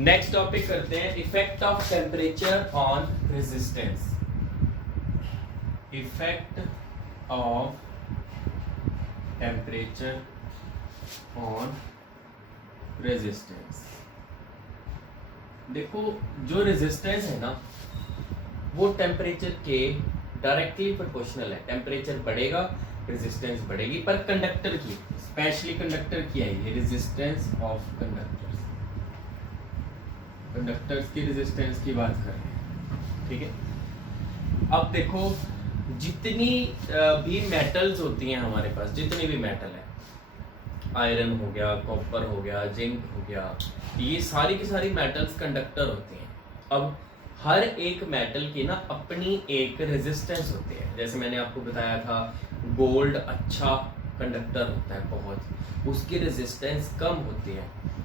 Next topic करते हैं effect of temperature on resistance. Effect of temperature on resistance. देखो जो रेजिस्टेंस है ना वो टेम्परेचर के डायरेक्टली प्रोपोर्शनल है। टेम्परेचर बढ़ेगा रेजिस्टेंस बढ़ेगी, पर कंडक्टर की, स्पेशली कंडक्टर की है ये रेजिस्टेंस ऑफ कंडक्टर्स। कंडक्टर्स की रेजिस्टेंस की बात कर रहे हैं, ठीक है। अब देखो जितनी भी मेटल्स होती हैं हमारे पास, जितनी भी मेटल है, आयरन हो गया, कॉपर हो गया, जिंक हो गया, ये सारी की सारी मेटल्स कंडक्टर होती हैं। अब हर एक मेटल की ना अपनी एक रेजिस्टेंस होती है। जैसे मैंने आपको बताया था गोल्ड अच्छा कंडक्टर होता है बहुत, उसकी रेजिस्टेंस कम होती है,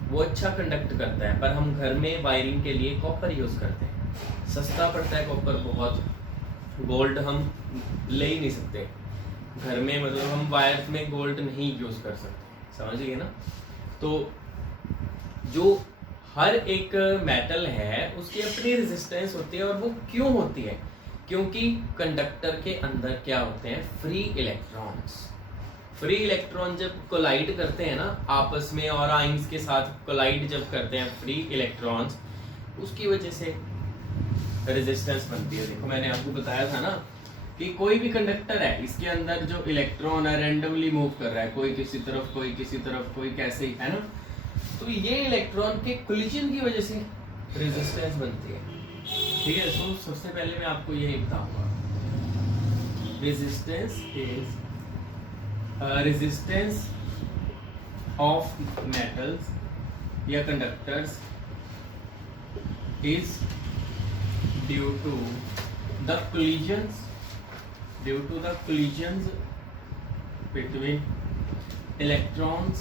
वो अच्छा कंडक्ट करता है। पर हम घर में वायरिंग के लिए कॉपर यूज करते हैं, सस्ता पड़ता है कॉपर बहुत, गोल्ड हम ले ही नहीं सकते घर में, मतलब हम वायर में गोल्ड नहीं यूज कर सकते, समझिए ना। तो जो हर एक मेटल है उसकी अपनी रेजिस्टेंस होती है, और वो क्यों होती है? क्योंकि कंडक्टर के अंदर क्या होते हैं, फ्री इलेक्ट्रॉन्स। फ्री इलेक्ट्रॉन जब कोलाइड करते हैं ना आपस में, और आइंस के साथ कोलाइड जब करते हैं फ्री इलेक्ट्रॉन्स, उसकी वजह से रेजिस्टेंस बनती है। देखो मैंने आपको बताया था ना कि कोई भी कंडक्टर है, इसके अंदर जो इलेक्ट्रॉन है रैंडमली मूव कर रहा है, कोई किसी तरफ, कोई किसी तरफ, कोई कैसे ही, है ना। तो ये इलेक्ट्रॉन के कोलिजन की वजह से रेजिस्टेंस बनती है, ठीक है। तो सबसे पहले मैं आपको यही बताऊंगा, resistance is resistance of metals या conductors is due to the collisions between electrons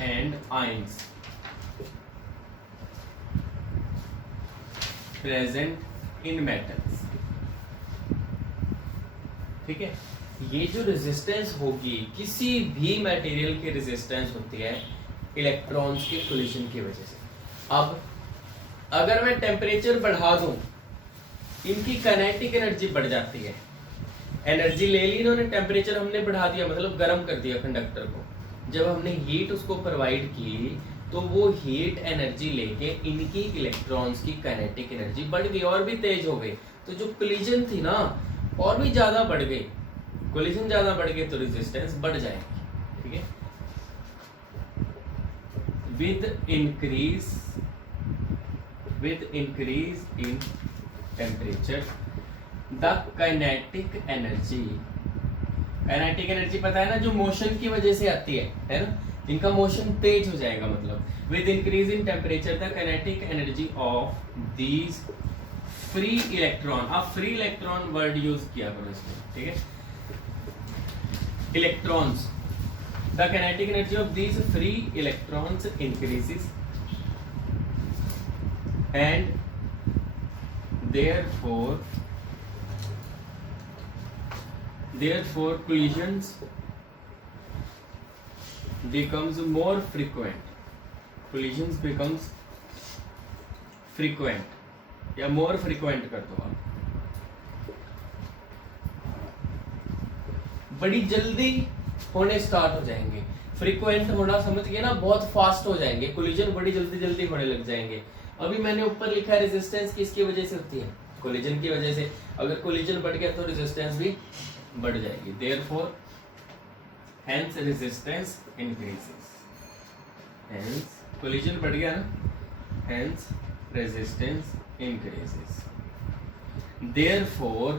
and ions present in metals, ठीक है। ये जो रेजिस्टेंस होगी, किसी भी मटेरियल की रेजिस्टेंस होती है इलेक्ट्रॉन्स के कोलिजन की वजह से। अब अगर मैं टेम्परेचर बढ़ा दूं, इनकी काइनेटिक एनर्जी बढ़ जाती है। एनर्जी ले ली इन्होंने, टेम्परेचर हमने बढ़ा दिया, मतलब गर्म कर दिया कंडक्टर को। जब हमने हीट उसको प्रोवाइड की तो वो हीट एनर्जी लेके इनकी इलेक्ट्रॉन्स की काइनेटिक एनर्जी बढ़ गई, और भी तेज हो गई। तो जो कोलिजन थी ना और भी ज्यादा बढ़ गई, कोलिजन ज्यादा बढ़ गई तो रेजिस्टेंस बढ़ जाएगी, ठीक है। With increase in temperature the kinetic energy पता है ना, जो मोशन की वजह से आती है ना, इनका मोशन तेज हो जाएगा। मतलब with increase in temperature the kinetic energy of these free electron. आप फ्री इलेक्ट्रॉन वर्ड यूज किया करो इसमें, ठीक है। Electrons, the kinetic energy of these free electrons increases and therefore collisions becomes more frequent, या more frequent कर दो आप, बड़ी जल्दी होने स्टार्ट हो जाएंगे। फ्रीक्वेंट होना समझ गए ना, बहुत फास्ट हो जाएंगे, कोलिजन बड़ी जल्दी होने लग जाएंगे। अभी मैंने ऊपर लिखा है रेजिस्टेंस किसकी वजह से होती है, कोलिजन की वजह से। अगर कोलिजन बढ़ गया तो रेजिस्टेंस भी बढ़ जाएगी। therefore hence resistance increases, hence collision बढ़ गया ना, hence resistance increases। therefore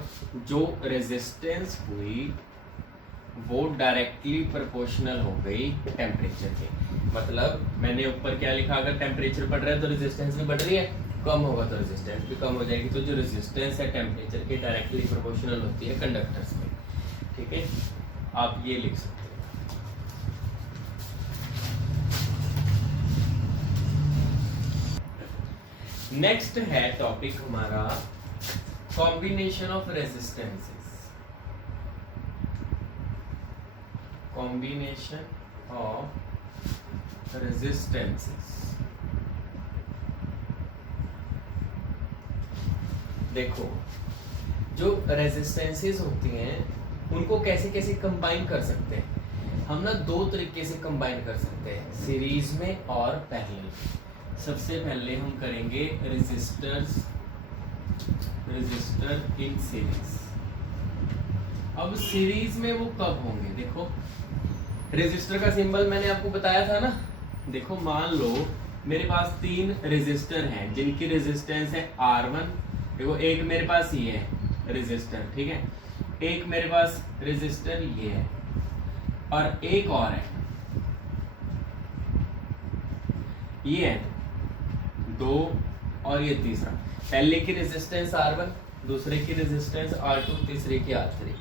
जो रेजिस्टेंस हुई वो डायरेक्टली प्रोपोर्शनल हो गई टेम्परेचर के। मतलब मैंने ऊपर क्या लिखा, अगर टेम्परेचर बढ़ रहा है तो रेजिस्टेंस भी बढ़ रही है, कम होगा तो रेजिस्टेंस भी कम हो जाएगी। तो जो रेजिस्टेंस है टेम्परेचर के डायरेक्टली प्रोपोर्शनल होती है कंडक्टर्स में, ठीक है। आप ये लिख सकते हैं। नेक्स्ट है टॉपिक हमारा combination of resistances. Combination of resistances। देखो जो रेजिस्टेंसेस होती हैं उनको कैसे कैसे कंबाइन कर सकते हैं हम ना, दो तरीके से कंबाइन कर सकते हैं, सीरीज में और पैरेलल। सबसे पहले हम करेंगे रजिस्टर इन सीरीज। अब सीरीज में वो कब होंगे, देखो रेजिस्टर का सिंबल मैंने आपको बताया था ना। देखो मान लो मेरे पास 3 रेजिस्टर हैं जिनकी रेजिस्टेंस है R1। देखो एक मेरे पास ये है रेजिस्टर, ठीक है, एक मेरे पास रेजिस्टर ये है और एक और है, ये है 2 और ये तीसरा। पहले की रेजिस्टेंस R1, दूसरे की रेजिस्टेंस R2, तीसरे की R3।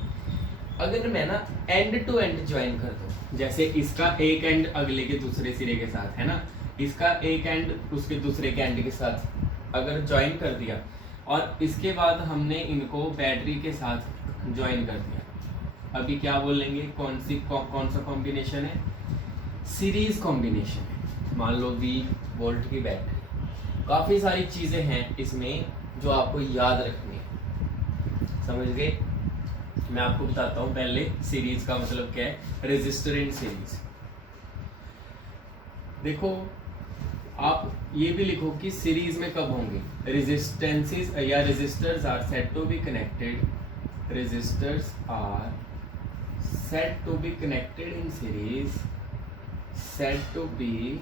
अगर मैं ना एंड टू एंड ज्वाइन कर दूं, जैसे इसका एक एंड अगले के दूसरे सिरे के साथ है ना, इसका एक एंड उसके दूसरे के एंड के साथ अगर ज्वाइन कर दिया और इसके बाद हमने इनको बैटरी के साथ ज्वाइन कर दिया, अभी क्या बोलेंगे, कौन सा कॉम्बिनेशन है, सीरीज कॉम्बिनेशन है। मान लो 20 वोल्ट की बैटरी। काफी सारी चीजें हैं इसमें जो आपको याद रखनी है, समझ गए। मैं आपको बताता हूं पहले सीरीज का मतलब क्या है, रेजिस्टर इन सीरीज। देखो आप ये भी लिखो कि सीरीज में कब होंगे, रेजिस्टेंसेस या resistors are set to be connected, resistors are set to be connected in series, set to be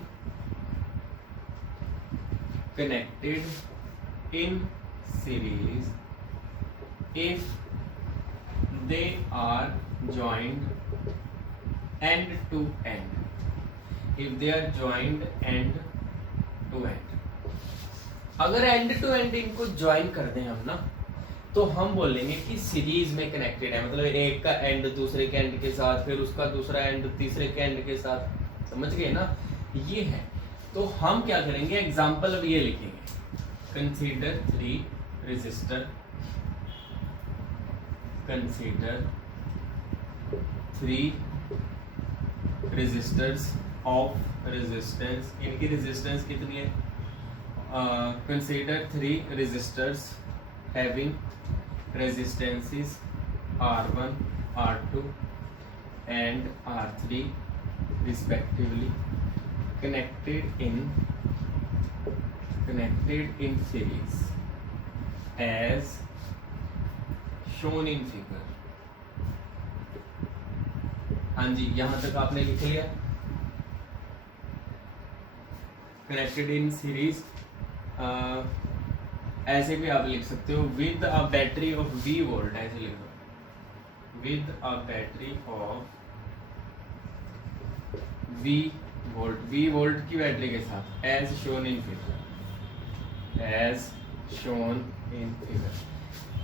connected in series if they are joined end to end, if they are joined end to end। अगर and to and इनको join कर दें हम ना, तो हम बोलेंगे कि सीरीज में कनेक्टेड है, मतलब एक का एंड दूसरे के एंड के साथ, फिर उसका दूसरा एंड तीसरे के एंड के साथ, समझ गए ना, ये है। तो हम क्या करेंगे, एग्जाम्पल अब ये लिखेंगे, consider 3 resistor, consider 3 resistors of resistance, इनकी रेजिस्टेंस कितनी है, consider 3 resistors having resistances R1, R2 and R3 respectively connected in series as shown in figure। हाँ जी, यहां तक आपने लिख लिया, कनेक्टेड इन सीरीज। ऐसे भी आप लिख सकते हो with a battery of V volt, ऐसे लिख दो with a battery of V volt की बैटरी के साथ, as shown in figure, as shown in figure.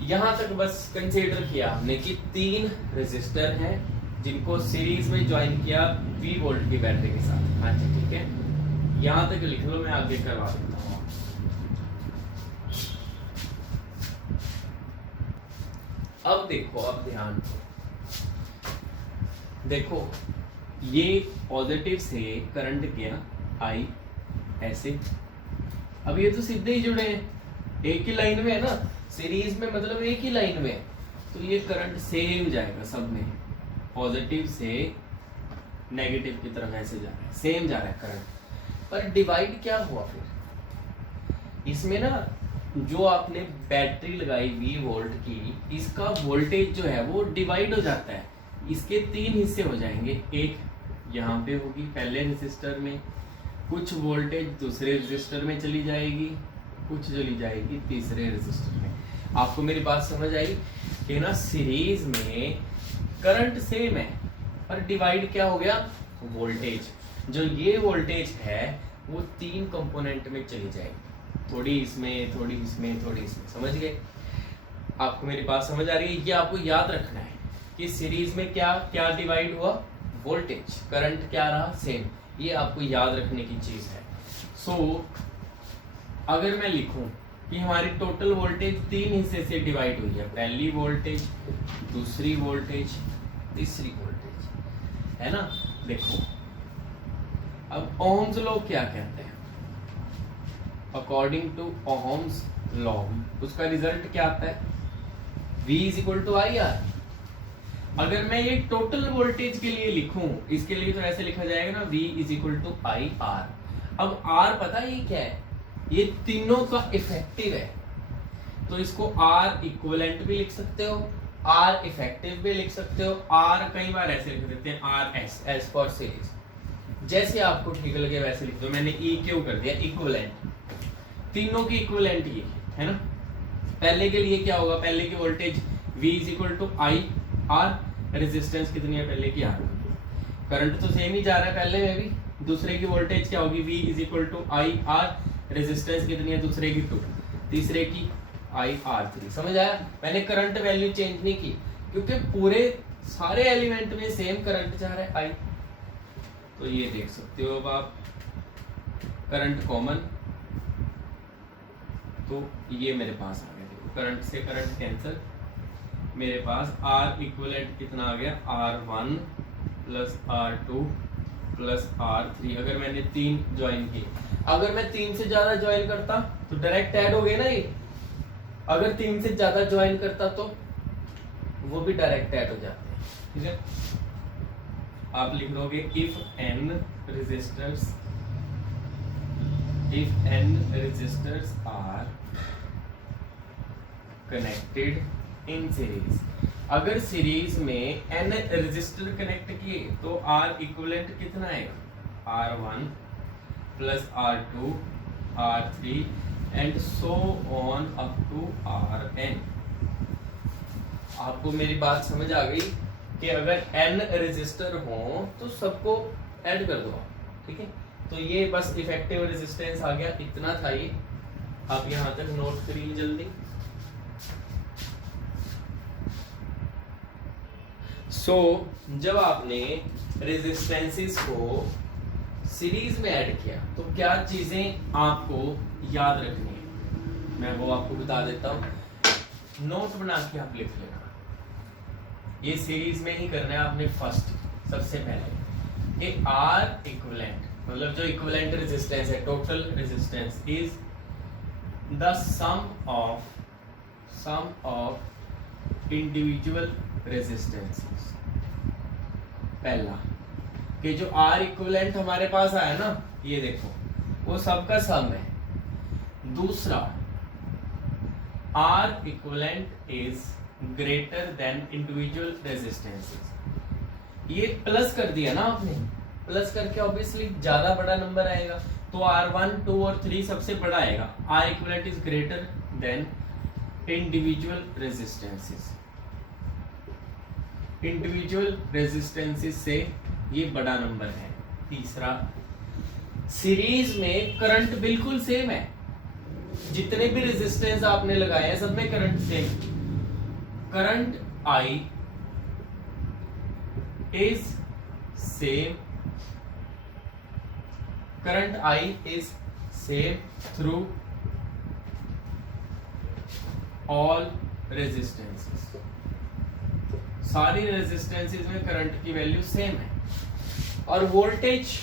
यहां तक बस कंसीडर किया हमने कि 3 रेजिस्टर हैं जिनको सीरीज में ज्वाइन किया V वोल्ट की बैटरी के साथ। हाँ जी ठीक है, यहां तक लिख लो, मैं आगे करवा देता हूँ। अब देखो, अब ध्यान देखो, ये पॉजिटिव से करंट गया I ऐसे, अब ये तो सीधे ही जुड़े हैं, एक ही लाइन में है ना, सीरीज में मतलब एक ही लाइन में, तो ये करंट सेम जाएगा सब में, पॉजिटिव से नेगेटिव की तरफ ऐसे जा रहा है, सेम जा रहा है करंट। पर डिवाइड क्या हुआ फिर इसमें ना, जो आपने बैटरी लगाई V वोल्ट की, इसका वोल्टेज जो है वो डिवाइड हो जाता है, इसके 3 हिस्से हो जाएंगे। एक यहाँ पे होगी पहले रेजिस्टर में, कुछ वोल्टेज दूसरे रेजिस्टर में चली जाएगी, कुछ चली जाएगी तीसरे रेजिस्टर में। आपको मेरी बात समझ आई कि ना, सीरीज में करंट सेम है पर डिवाइड क्या हो गया, वोल्टेज। जो ये वोल्टेज है वो 3 कंपोनेंट में चली जाएगी, थोड़ी इसमें, थोड़ी इसमें, थोड़ी इसमें, समझ गए। आपको मेरी बात समझ आ रही है। ये आपको याद रखना है कि सीरीज में क्या क्या डिवाइड हुआ, वोल्टेज, करंट क्या रहा, सेम। ये आपको याद रखने की चीज है। सो अगर मैं लिखूं कि हमारी टोटल वोल्टेज 3 हिस्से से डिवाइड हुई है, पहली वोल्टेज, दूसरी वोल्टेज, तीसरी वोल्टेज, है ना। देखो अब ओह्म्स लॉ क्या कहते हैं, अकॉर्डिंग टू ओह्म्स लॉग, उसका रिजल्ट क्या आता है, V is equal to I R. अगर मैं ये टोटल वोल्टेज के लिए लिखूं, इसके लिए तो ऐसे लिखा जाएगा ना, V is equal to I R. अब R पता है ये क्या है, ये तीनों का इफेक्टिव है, तो इसको R इक्विवेलेंट भी लिख सकते हो, R इफेक्टिव भी लिख सकते हो, R कई बार ऐसे लिख देते हैं RS, S फॉर सीरीज, जैसे आपको ठीक लगे वैसे लिख दो। मैंने E क्यों कर दिया, इक्विवेलेंट, तीनों की इक्विवेलेंट ये है ना। पहले के लिए क्या होगा, पहले की voltage V is equal to I R, resistance कितनी है पहले की R, करंट तो सेम ही जा रहा है पहले में भी। दूसरे की वोल्टेज क्या होगी, V is equal to I R, resistance कितनी है दूसरे की 2, तीसरे की आई आर 3। समझ आया, मैंने करंट वैल्यू चेंज नहीं की, क्योंकि पूरे सारे एलिमेंट में सेम करंट जा रहा है आई। तो ये देख सकते हो अब आप, करंट कॉमन, तो ये मेरे पास आ गया, देखो करंट से करंट कैंसिल, मेरे पास R इक्विवेलेंट कितना आ गया, R1 plus R2 plus R3। अगर मैंने 3 ज्वाइन किए, अगर मैं 3 से ज्यादा ज्वाइन करता तो डायरेक्ट ऐड हो गए ना ये, अगर 3 से ज्यादा ज्वाइन करता तो वो भी डायरेक्ट ऐड हो जाते हैं, ठीक है। आप लिख दोगे if n resistors are connected in series, अगर सीरीज में n रेजिस्टर कनेक्ट किए तो R इक्विवेलेंट कितना आएगा, R1 plus R2 R3 and so on up to Rn। आपको मेरी बात समझ आ गई कि अगर n रेजिस्टर हो तो सबको ऐड कर दो, ठीक है। तो ये बस इफेक्टिव रेजिस्टेंस आ गया, इतना था ये। आप यहां तक नोट करिए जल्दी। जब आपने रेजिस्टेंसेस को सीरीज में ऐड किया तो क्या चीजें आपको याद रखनी है, मैं वो आपको बता देता हूं, नोट बना के आप लिख लेना। ये सीरीज में ही करना है आपने फर्स्ट, सबसे पहले कि R इक्विवेलेंट, मतलब जो इक्विवेलेंट रेजिस्टेंस है, total resistance is the sum of individual resistances. पहला कि जो R इक्विवेलेंट हमारे पास आया ना, ये देखो वो सबका सम है। दूसरा, R equivalent is greater than individual resistances. ये प्लस कर दिया ना आपने, प्लस करके ऑब्वियसली ज्यादा बड़ा नंबर आएगा, तो R1 2 और 3 सबसे बड़ा आएगा। R equivalent is greater than individual resistances, individual resistances से ये बड़ा नंबर है। तीसरा, सीरीज में करंट बिल्कुल सेम है, जितने भी रेजिस्टेंस आपने लगाए हैं सब में current same, current I is same, current I is same through all resistances। सारी रेजिस्टेंसेस में करंट की वैल्यू सेम है। और वोल्टेज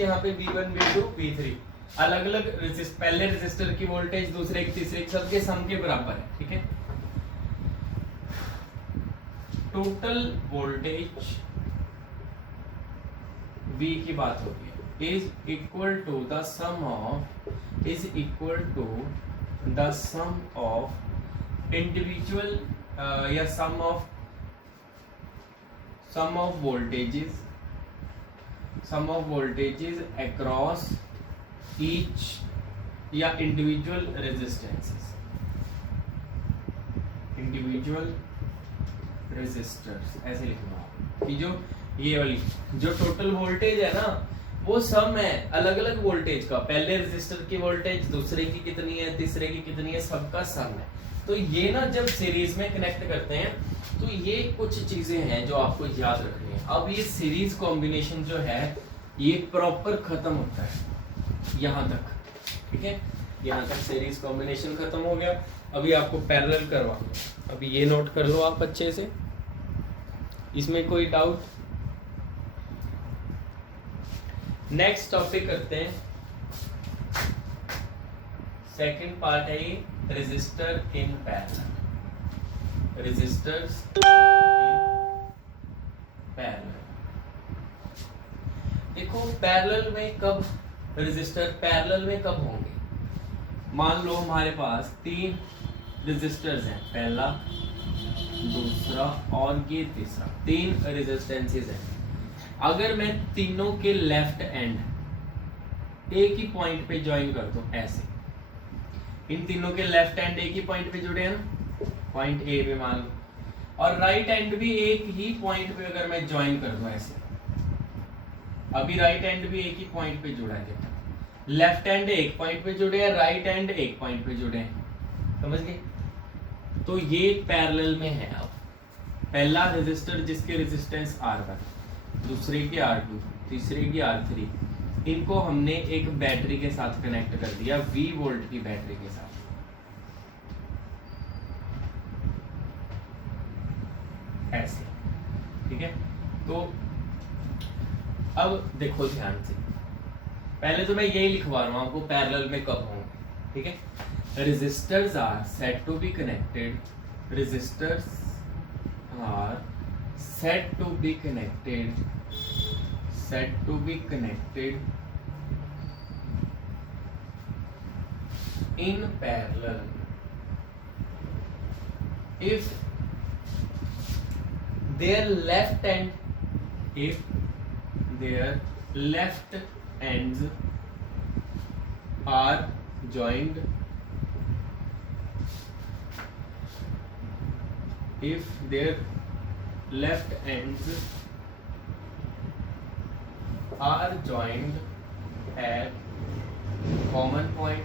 यहाँ पे V1 V2 V3 अलग अलग पहले रेजिस्टर की वोल्टेज दूसरे की तीसरे की सबके सम के बराबर है, ठीक है। टोटल वोल्टेज V की बात होगी is equal to the sum of individual या sum of voltages across each या इंडिविजुअल रेजिस्टेंसेस, इंडिविजुअल रेजिस्टर्स ऐसे लिखना कि जो ये वाली जो टोटल वोल्टेज है ना वो सम है अलग अलग वोल्टेज का, पहले रेजिस्टर की वोल्टेज दूसरे की कितनी है तीसरे की कितनी है सबका सम है। तो ये ना जब सीरीज में कनेक्ट करते हैं तो ये कुछ चीजें हैं जो आपको याद रखनी है। अब ये सीरीज कॉम्बिनेशन जो है ये प्रॉपर खत्म होता है यहाँ तक, ठीक है। यहाँ तक सीरीज कॉम्बिनेशन खत्म हो गया। अभी आपको पैरेलल करवा, अभी ये नोट कर लो आप अच्छे से, इसमें कोई डाउट। नेक्स्ट टॉपिक करते हैं सेकंड पार्ट है ये resistor in parallel, resistors in parallel. देखो पैरेलल में कब रेजिस्टर पैरेलल में कब होंगे, मान लो हमारे पास 3 रेजिस्टर्स हैं, पहला दूसरा और ये तीसरा, 3 रेजिस्टेंसेस हैं। अगर मैं तीनों के लेफ्ट एंड एक ही पॉइंट पे ज्वाइन कर दूं ऐसे, इन तीनों के लेफ्ट एंड एक ही पॉइंट पे जुड़े हैं ना, पॉइंट ए पे मान लो, और राइट एंड भी एक ही पॉइंट पे अगर मैं ज्वाइन कर दूं ऐसे, अभी राइट एंड भी एक ही पॉइंट पे जुड़ा है, लेफ्ट एंड एक पॉइंट पे जुड़े हैं, राइट एंड एक पॉइंट पे जुड़े हैं, समझ गए? तो ये पैरेलल में है। अब पहला रेजिस्टर जिसके रेजिस्टेंस R1, दूसरे की R2, तीसरे की R3, इनको हमने एक बैटरी के साथ कनेक्ट कर दिया, V वोल्ट की बैटरी के साथ, ऐसे, ठीक है? तो अब देखो ध्यान से, पहले तो मैं यही लिखवा रहा हूं आपको पैरेलल में कब होंगे, ठीक है? Resistors are said to be connected. Resistors are said to be connected. Said to be connected in parallel if their left ends are joined. If their left ends are joined at common point,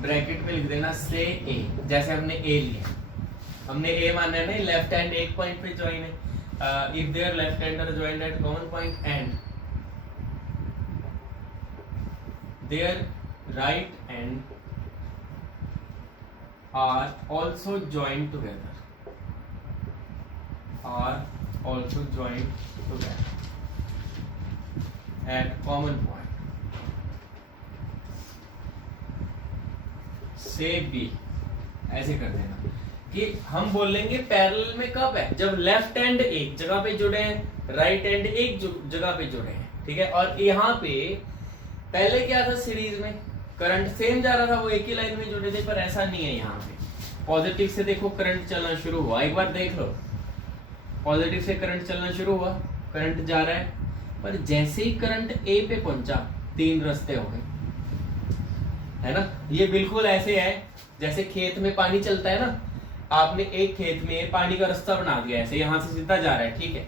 bracket में लिख देना से ए, जैसे हमने ए लिया, हमने ए माना है ना, लेफ्ट हैंड एक पॉइंट पे ज्वाइन है, if their left hand are joined at common point and their right hand are also joined together, at common point से B, ऐसे कर देना कि हम बोलेंगे पैरेलल में कब है, जब लेफ्ट हैंड एक जगह पे जुड़े हैं, राइट हैंड एक जगह पे जुड़े हैं, ठीक है? और यहाँ पे पहले क्या था, सीरीज में करंट सेम जा रहा था, वो एक ही लाइन में जुड़े थे, पर ऐसा नहीं है। यहाँ पे पॉजिटिव से देखो करंट चलना शुरू हुआ, एक बार देख लो, पॉजिटिव से करंट चलना शुरू हुआ, करंट जा रहा है, पर जैसे ही करंट ए पे पहुंचा 3 रास्ते हो गए, है ना? ये बिल्कुल ऐसे है जैसे खेत में पानी चलता है ना, आपने एक खेत में पानी का रास्ता बना दिया, ऐसे यहाँ से सीधा जा रहा है, ठीक है?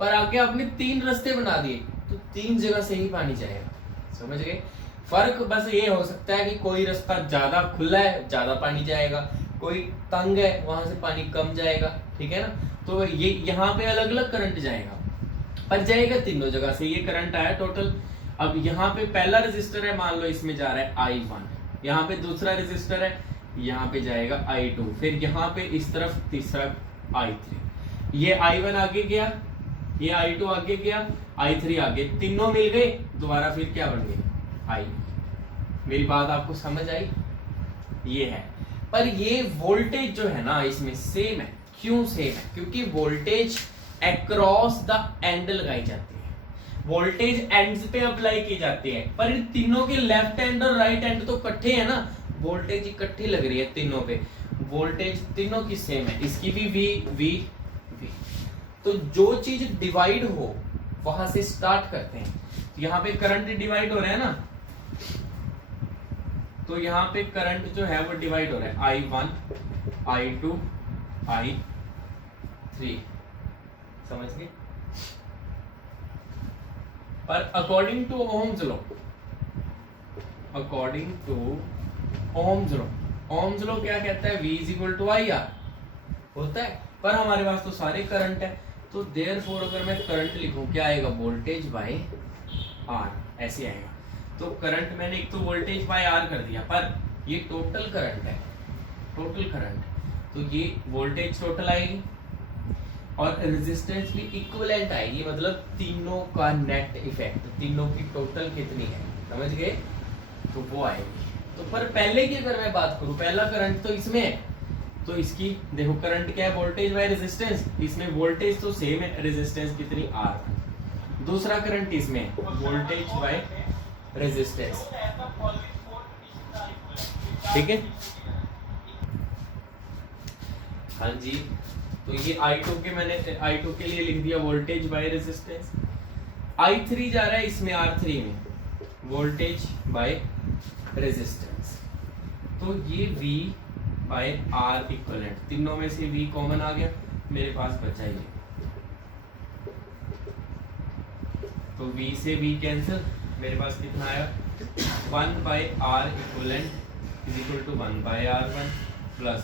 पर आगे आपने 3 रास्ते बना दिए, तो 3 जगह से ही पानी जाएगा, समझ गए? फर्क बस ये हो सकता है कि कोई रास्ता ज्यादा खुला है, ज्यादा पानी जाएगा, कोई तंग है, वहां से पानी कम जाएगा, ठीक है ना? तो ये यहाँ पे अलग अलग करंट जाएगा, पर जाएगा तीनों जगह से, ये करंट आया टोटल। अब यहाँ पे पहला रेजिस्टर है, मान लो इसमें जा रहा है I1, यहाँ पे दूसरा रेजिस्टर है, यहाँ पे जाएगा I2, फिर यहाँ पे इस तरफ तीसरा I3, ये I1 आगे गया, ये I2 आगे गया, I3 आगे, तीनों मिल गए, दोबारा फिर क्या बन गए, I। मेरी बात आपको समझ आई? ये है, पर ये वोल्टेज जो है ना इसमें सेम है। क्यों सेम है? क्योंकि वोल्टेज अक्रॉस द एंड लगाई जाती है, वोल्टेज एंड्स पे अप्लाई की जाती है, पर इन तीनों के लेफ्ट एंड और राइट एंड तो इकट्ठे है ना, वोल्टेज इकट्ठी लग रही है तीनों पे, वोल्टेज तीनों की सेम है, इसकी भी V। तो जो चीज डिवाइड हो वहां से स्टार्ट करते हैं। यहाँ पे करंट डिवाइड हो रहा है ना, तो यहाँ पे करंट जो है वो डिवाइड हो रहा है, I1, I2, I3, समझ गए? पर according to Ohm's law, Ohm's law क्या कहता है, V = IR होता है, पर हमारे पास तो सारे करंट है, तो देयरफॉर अगर मैं करंट लिखूं क्या आएगा, वोल्टेज बाय R, ऐसे आएगा। तो करंट मैंने एक तो वोल्टेज बाय R कर दिया, पर ये टोटल करंट है, टोटल करंट, तो ये वोल्टेज टोटल आएगी और रेजिस्टेंस भी इक्विवेलेंट आएगी, मतलब तीनों का नेट इफेक्ट, तीनों की टोटल कितनी है समझ गए? तो वो आएगी। तो पर पहले की अगर मैं बात करूं, पहला करंट तो इसमें है, तो इसकी देखो करंट क्या है, वोल्टेज बाय रेजिस्टेंस, इसमें वोल्टेज तो सेम है, रेजिस्टेंस कितनी R। दूसरा करंट इसमें वोल्टेज बाय रेजिस्टेंस, ठीक है। हाँ जी, तो ये I2 के मैंने I2 के लिए लिख दिया वोल्टेज बाय रेजिस्टेंस। I3 जा रहा है इसमें R3 में, वोल्टेज बाय रेजिस्टेंस। तो ये V बाय R इक्वलेंट, तीनों में से V कॉमन आ गया, मेरे पास बचा ये, तो V से V कैंसिल, मेरे पास कितना आया 1 by R equivalent is equal to 1 by R1 plus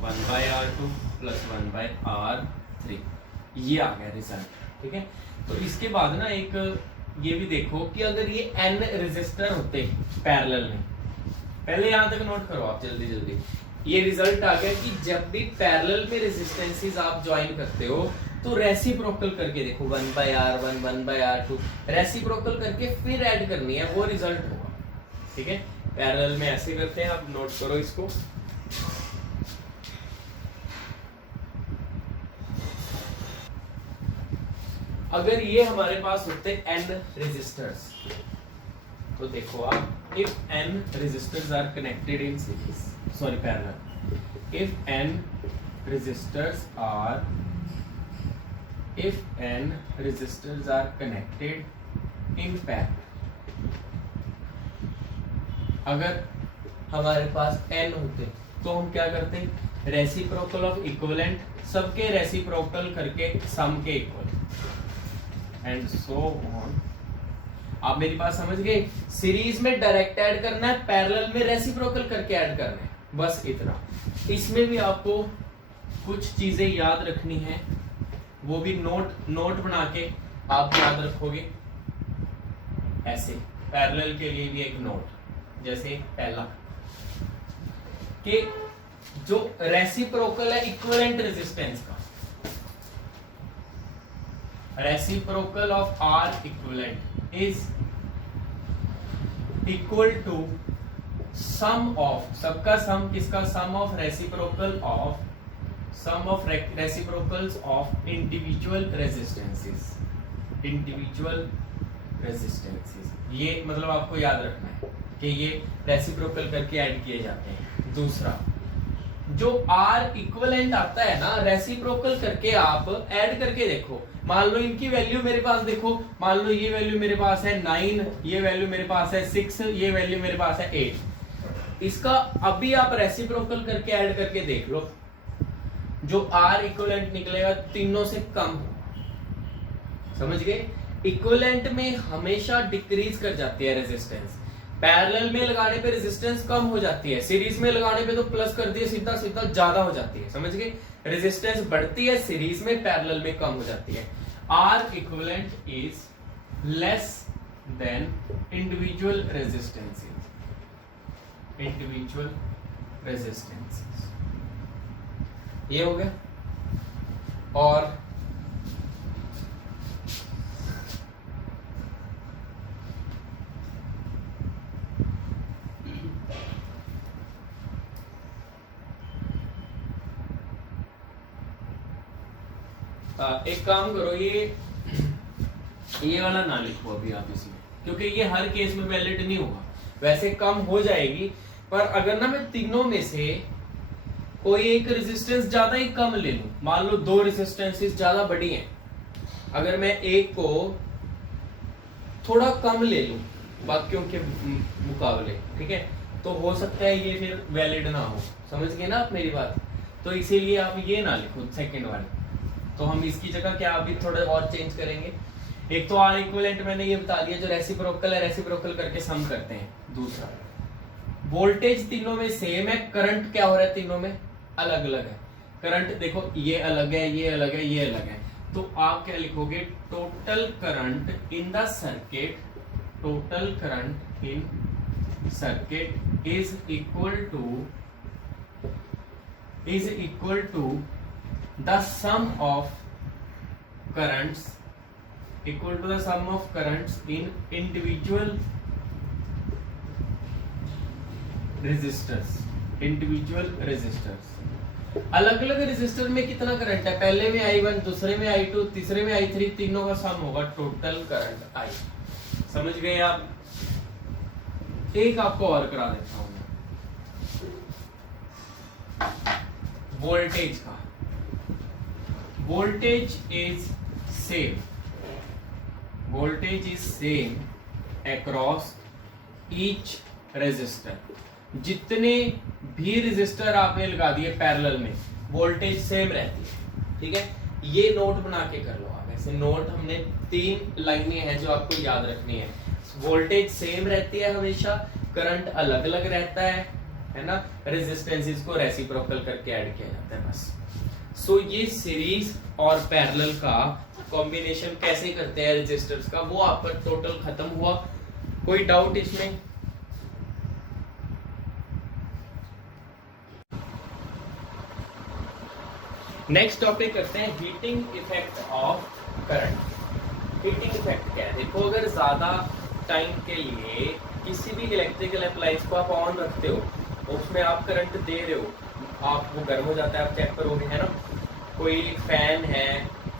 1 by R2 plus 1 by R3, ये आ गया रिजल्ट, ठीक है। तो इसके बाद ना एक ये भी देखो कि अगर ये n रेजिस्टर होते पैरेलल में, पहले यहां तक नोट करो आप जल्दी जल्दी, ये रिजल्ट आ गया कि जब भी पैरेलल में रेजिस्टेंसेस आप ज्वाइन करते हो तो रेसिप्रोकल करके देखो 1 by R1 1 by R2, reciprocal करके फिर ऐड करनी है, वो रिजल्ट होगा, ठीक है। पैरेलल में ऐसे करते हैं, आप नोट करो इसको। अगर ये हमारे पास होते n रेजिस्टर्स, तो देखो आप, if n resistors are connected in series, sorry parallel, if n resistors are connected in parallel, अगर हमारे पास n होते तो हम क्या करते, रेसिप्रोकल ऑफ इक्विवेलेंट, सबके रेसिप्रोकल करके सम के इक्वल एंड सो ऑन। आप मेरी बात समझ गए? सीरीज में डायरेक्ट ऐड करना है, पैरेलल में रेसिप्रोकल करके ऐड करना है, बस इतना। इसमें भी आपको कुछ चीजें याद रखनी है, वो भी नोट बना के आप याद रखोगे ऐसे। पैरेलल के लिए भी एक नोट, जैसे पहला कि जो रेसिप्रोकल है इक्विवेलेंट रेजिस्टेंस का, reciprocal of R equivalent is equal to sum of, सबका सम किसका, sum of reciprocal of, sum of reciprocals of individual resistances, individual resistances. ये मतलब आपको याद रखना है कि ये रेसिप्रोकल करके ऐड किए जाते हैं। दूसरा, जो R इक्विवेलेंट आता है ना, रेसिप्रोकल करके आप ऐड करके देखो, मान लो इनकी वैल्यू मेरे पास देखो, मान लो ये वैल्यू मेरे पास है 9, ये वैल्यू मेरे पास है 6, ये वैल्यू मेरे पास है 8, इसका अभी आप रेसिप्रोकल करके ऐड करके देख लो, जो R इक्विवेलेंट निकलेगा तीनों से कम, समझ गए? इक्विवेलेंट में हमेशा डिक्रीज कर जाती है रेजिस्टेंस, पैरेलल में लगाने पे रेजिस्टेंस कम हो जाती है, सीरीज में लगाने पे तो प्लस कर दिए सीधा सीधा ज्यादा हो जाती है, समझ गए? रेजिस्टेंस बढ़ती है सीरीज में, पैरेलल में कम हो जाती है। R equivalent is less than individual resistances, individual resistances, ये हो गया। और एक काम करो, ये वाला ना लिखो अभी आप इसमें, क्योंकि ये हर केस में वैलिड नहीं होगा, वैसे कम हो जाएगी, पर अगर ना मैं तीनों में से कोई एक रेजिस्टेंस ज्यादा ही कम ले लूं, मान लो 2 रेजिस्टेंसेस ज्यादा बड़ी हैं, अगर मैं एक को थोड़ा कम ले लूं बाकियों के मुकाबले, ठीक है, तो हो सकता है ये फिर वैलिड ना हो, समझ गए ना आप मेरी बात? तो इसीलिए आप ये ना लिखो सेकंड वाली, तो हम इसकी जगह क्या अभी थोड़ा और चेंज करेंगे। एक तो R इक्विवेलेंट मैंने ये बता दिया, जो रेसिप्रोकल है, रेसिप्रोकल करके सम करते हैं। दूसरा, वोल्टेज तीनों में सेम है, करंट क्या हो रहा है तीनों में अलग अलग है, करंट देखो ये अलग है, ये अलग है, ये अलग है, तो आप क्या लिखोगे, total current in the circuit, total current in circuit is equal to the sum of currents, equal to the sum of currents in individual resistors, individual resistors. अलग अलग रेजिस्टर में कितना करंट है, पहले में I1, दूसरे में I2, तीसरे में I3, तीनों का सम होगा टोटल करंट I। समझ गए आप? एक आपको और करा देता हूं मैं, वोल्टेज का। Voltage is same, voltage is same across each resistor. जितने भी रेजिस्टर आपने लगा दिए पैरेलल में, वोल्टेज सेम रहती है। ठीक है, ये नोट बना के कर लो आप। ऐसे नोट हमने 3 लाइनें हैं जो आपको याद रखनी है। वोल्टेज सेम रहती है हमेशा, करंट अलग अलग रहता है ना, रेजिस्टेंसेस को रेसिप्रोकल करके ऐड किया जाता है बस। सो ये सीरीज और पैरेलल का कॉम्बिनेशन कैसे करते हैं रेजिस्टर्स का, वो आप पर टोटल खत्म हुआ। कोई डाउट इसमें? नेक्स्ट टॉपिक करते हैं heating effect of current. Heating effect क्या है? देखो, अगर ज्यादा टाइम के लिए किसी भी इलेक्ट्रिकल अप्लायंस को आप ऑन रखते हो, उसमें आप करंट दे रहे हो, आप वो गर्म हो जाता है, आप चेक करोगे है ना। कोई फैन है,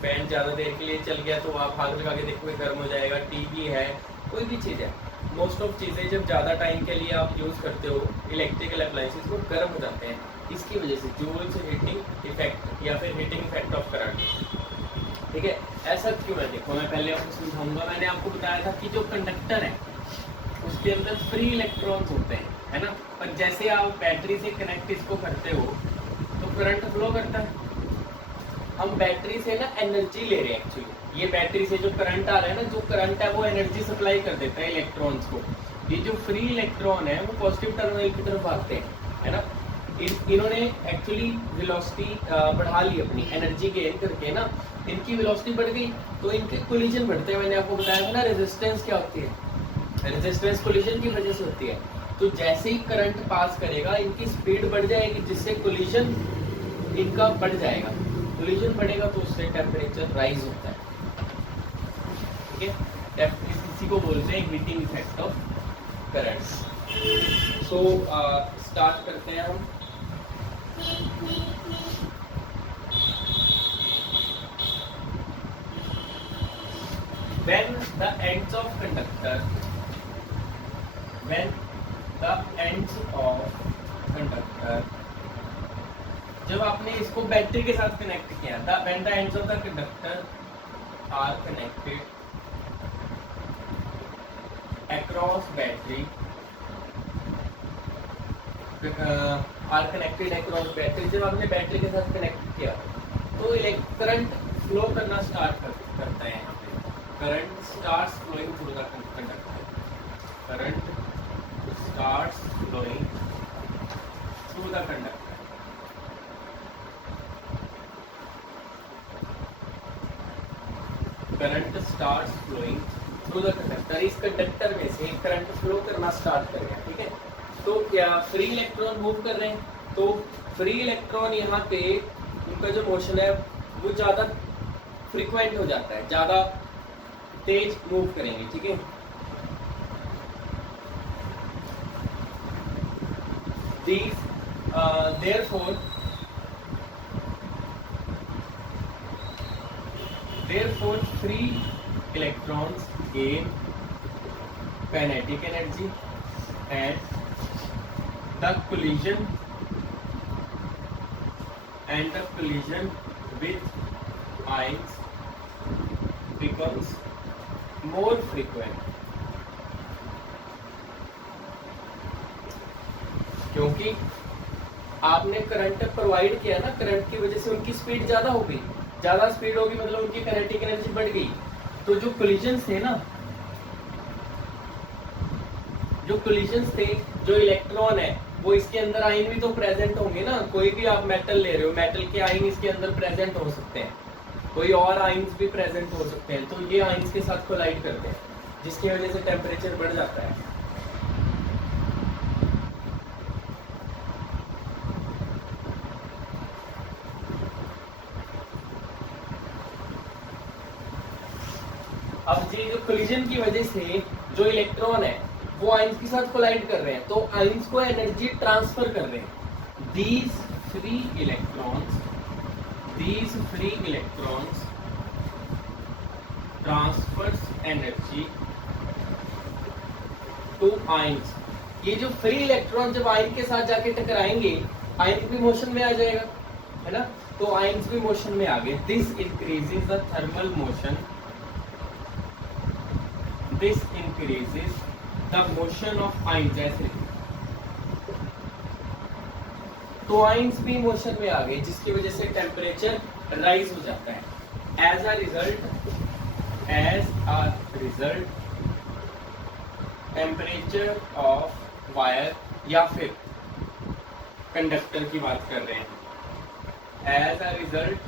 फैन ज्यादा देर के लिए चल गया तो आप हाथ लगा के देखोगे गर्म हो जाएगा। टीवी है, कोई भी चीज है, मोस्ट ऑफ चीजें जब ज्यादा टाइम के लिए आप यूज करते हो इलेक्ट्रिकल अप्लायंसेस, वो गर्म हो जाते हैं। इसकी वजह से जूल्स हीटिंग इफेक्ट या फिर हीटिंग इफेक्ट ऑफ करंट। ठीक है, ऐसा क्यों है? देखो, मैं पहले आपको समझाऊंगा। मैंने आपको बताया था कि जो कंडक्टर है उसके अंदर फ्री इलेक्ट्रॉन्स होते हैं, है ना। पर जैसे आप बैटरी से कनेक्ट इसको करते हो तो करंट फ्लो करता है। हम बैटरी से ना एनर्जी ले रहे हैं एक्चुअली। ये बैटरी से जो करंट आ रहा है ना, जो करंट है वो एनर्जी सप्लाई कर देता है इलेक्ट्रॉन्स को। ये जो फ्री इलेक्ट्रॉन है वो पॉजिटिव टर्मिनल की तरफ भागते हैं, है ना। इन्होंने एक्चुअली वेलोसिटी बढ़ा ली अपनी, एनर्जी गेन करके ना इनकी वेलोसिटी बढ़ गई तो इनके कोलिजन बढ़ते हैं। मैंने आपको बताया था ना रेजिस्टेंस क्या होती है, रेजिस्टेंस कोलिजन की वजह से होती है। तो जैसे ही करंट पास करेगा इनकी स्पीड बढ़ जाएगी, जिससे कोलिजन इनका बढ़ जाएगा। कोलिजन बढ़ेगा तो उससे टेम्परेचर राइज होता है। ठीक है, इसी को बोलते हैं heating effect of current. So start करते हैं हम। When the ends of conductor, when the ends of conductor, जब आपने इसको बैटरी के साथ कनेक्ट किया, when the ends of the conductor are connected across battery, are connected across battery, जब आपने बैटरी के साथ कनेक्ट किया तो करंट फ्लो करना स्टार्ट करता है। यहाँ पे current starts flowing through the conductor, current starts flowing through the conductor. Current starts flowing through the conductor. इस कंडक्टर में से करंट फ्लो करना स्टार्ट कर गया। ठीक है, तो क्या फ्री इलेक्ट्रॉन मूव कर रहे हैं, तो फ्री इलेक्ट्रॉन यहाँ पे उनका जो मोशन है वो ज्यादा फ्रीक्वेंट हो जाता है, ज्यादा तेज मूव करेंगे। ठीक है, therefore free electrons gain kinetic energy and the collision with ions becomes more frequent, क्योंकि आपने करंट प्रोवाइड किया ना, करंट की वजह से उनकी स्पीड ज्यादा हो गई। ज्यादा स्पीड होगी मतलब उनकी काइनेटिक एनर्जी बढ़ गई। तो जो कोलिजन्स थे ना, जो इलेक्ट्रॉन है वो इसके अंदर आयन भी तो प्रेजेंट होंगे ना। कोई भी आप मेटल ले रहे हो, मेटल के आयन इसके अंदर प्रेजेंट हो सकते हैं, कोई और आयन्स भी प्रेजेंट हो सकते हैं। तो ये आयन्स के साथ कोलाइड करते हैं, जिसकी वजह से टेम्परेचर बढ़ जाता है। अब जी जो कोलिजन की वजह से जो इलेक्ट्रॉन है वो आइंस के साथ कोलाइड कर रहे हैं, तो आइंस को एनर्जी ट्रांसफर कर रहे हैं। These free electrons transfers energy to ions. ये जो फ्री इलेक्ट्रॉन जब आयन के साथ जाके टकराएंगे, आयन भी मोशन में आ जाएगा, है ना, तो आयन्स भी मोशन में आ गए। This increases the thermal motion, this increases the motion of ions. ऐसे तो आयन्स भी मोशन में आ गए, जिसकी वजह से टेम्परेचर राइज हो जाता है। As a result temperature of wire या फिर कंडक्टर की बात कर रहे हैं, as a result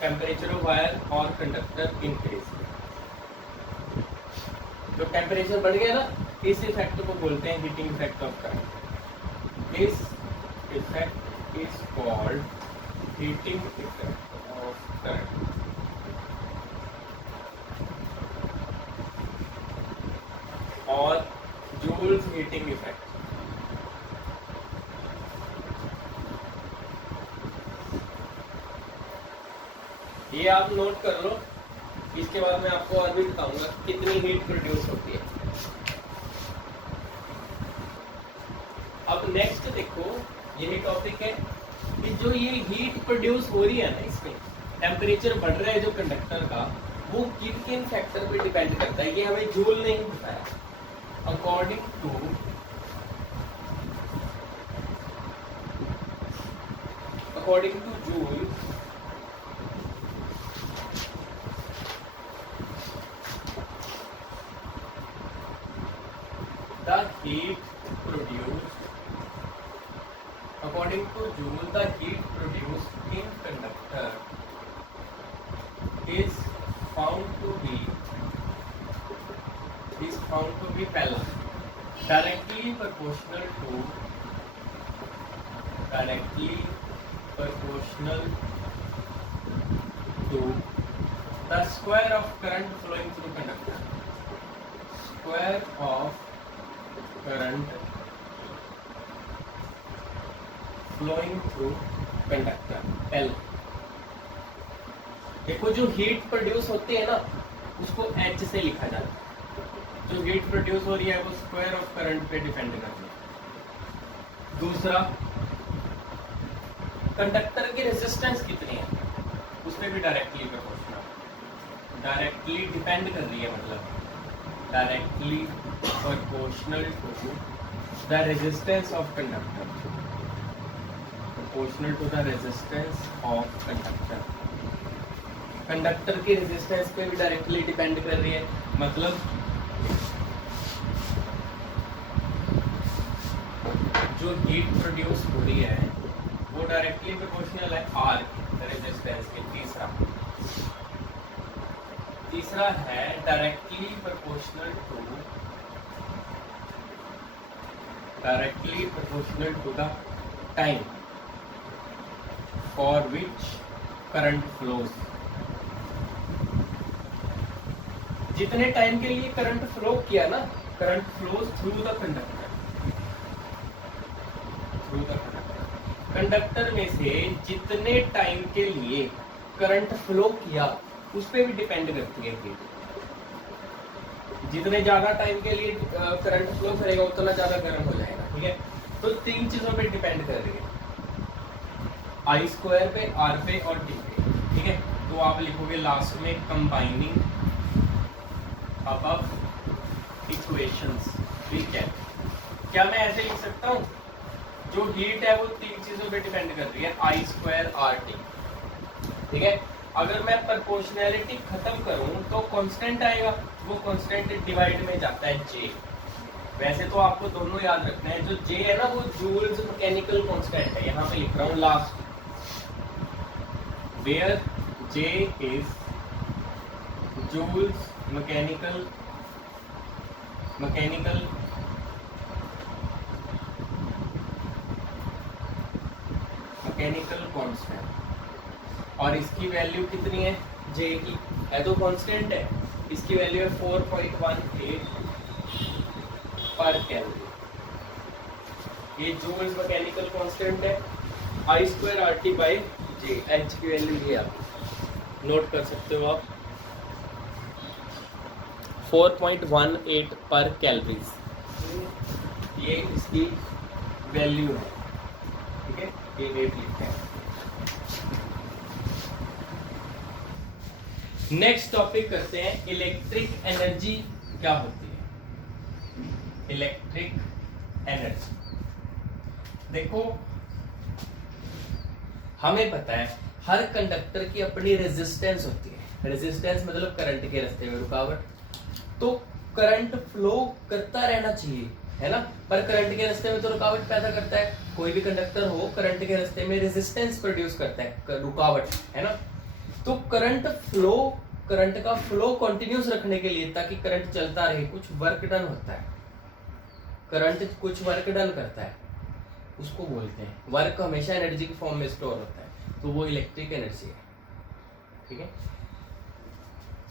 temperature of wire और कंडक्टर इंक्रीज। जो टेम्परेचर बढ़ गया ना, इस इफेक्ट को बोलते हैं heating effect of current. This effect is called heating effect of current. और जूल्स हीटिंग इफेक्ट। ये आप नोट कर लो, इसके बाद मैं आपको और भी बताऊंगा कितनी हीट प्रोड्यूस होती है। अब नेक्स्ट देखो, यही टॉपिक है कि जो ये हीट प्रोड्यूस हो रही है ना, इसमें टेम्परेचर बढ़ रहा है जो कंडक्टर का, वो किन किन फैक्टर पे डिपेंड करता है। ये हमें जूल नहीं पता है। According to Joule, the heat produced in conductor is found to be पहला directly proportional to the square of current flowing through conductor, square of current flowing through conductor L। देखो जो हीट प्रोड्यूस होती है ना, उसको H से लिखा जाता है। जो हीट प्रोड्यूस हो रही है वो स्क्वायर ऑफ करंट पे डिपेंड करती है। दूसरा, कंडक्टर की रेजिस्टेंस कितनी है, उस पर भी डायरेक्टली प्रोपोर्शनल, डायरेक्टली डिपेंड कर रही है, मतलब directly proportional to the resistance of conductor, proportional to the resistance of conductor. Conductor की रेजिस्टेंस पे भी डायरेक्टली डिपेंड कर रही है, मतलब जो हीट प्रोड्यूस हो रही है वो डायरेक्टली प्रोपोर्शनल है आर रेजिस्टेंस के। तीसरा है directly proportional to the time for which current flows. जितने टाइम के लिए करंट फ्लो किया ना, current flows through the conductor, conductor में से जितने टाइम के लिए करंट फ्लो किया उस पर भी डिपेंड करती है हीट। जितने ज्यादा टाइम के लिए करंट फ्लो करेगा उतना ज्यादा गर्म हो जाएगा, ठीक है। तो तीन चीजों पे डिपेंड कर रही है, आई स्क्वायर पे, आर पे और टी पे, ठीक है। तो आप लिखोगे लास्ट में कंबाइनिंग अबव इक्वेशंस, ठीक है। क्या मैं ऐसे लिख सकता हूँ, जो हीट है वो तीन चीजों पे डिपेंड कर रही है, आई स्क्वायर आर टी, ठीक है। अगर मैं प्रोपोर्शनैलिटी खत्म करूं तो कांस्टेंट आएगा, वो कांस्टेंट डिवाइड में जाता है जे। वैसे तो आपको दोनों याद रखना है, जो जे है ना वो जूल्स मैकेनिकल कांस्टेंट है, यहाँ पे लिख रहा हूँ last, where J is Joule's mechanical constant, और इसकी वैल्यू कितनी है, जे की है तो कांस्टेंट है, इसकी वैल्यू है 4.18 पर कैलोरी। ये जूल्स मैकेनिकल कांस्टेंट है, I square R T by J. H की वैल्यू ये आप नोट कर सकते हो आप, 4.18 पर कैलोरीज, ये इसकी वैल्यू है। ठीक है, ये वेट लिखते हैं। नेक्स्ट टॉपिक करते हैं, इलेक्ट्रिक एनर्जी क्या होती है। इलेक्ट्रिक एनर्जी देखो, हमें पता है हर कंडक्टर की अपनी रेजिस्टेंस होती है। रेजिस्टेंस मतलब करंट के रास्ते में रुकावट। तो करंट फ्लो करता रहना चाहिए, है ना, पर करंट के रास्ते में तो रुकावट पैदा करता है। कोई भी कंडक्टर हो, करंट के रास्ते में रेजिस्टेंस प्रोड्यूस करता है, रुकावट, है ना। तो करंट का फ्लो कंटिन्यूस रखने के लिए, ताकि करंट चलता रहे, कुछ वर्क डन होता है। करंट कुछ वर्क डन करता है, उसको बोलते हैं वर्क। हमेशा एनर्जी की फॉर्म में स्टोर होता है, तो वो इलेक्ट्रिक एनर्जी है। ठीक है,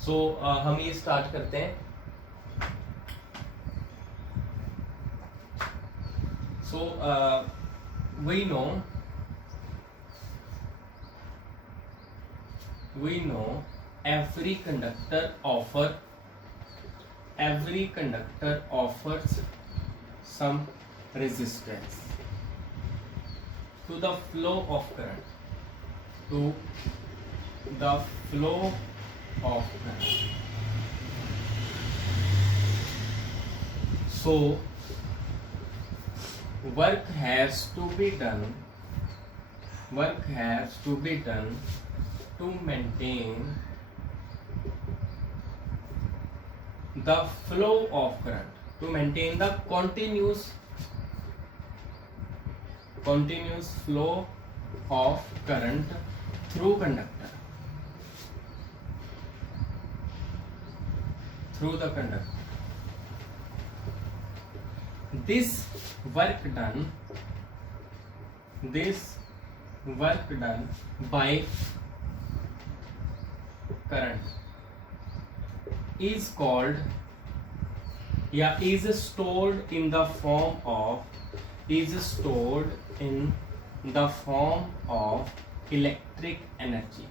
सो हम ये स्टार्ट करते हैं। सो we know every conductor offers some resistance to the flow of current, so work has to be done to maintain the flow of current, to maintain the continuous flow of current through the conductor. This work done by current is called, is stored in the form of electric energy.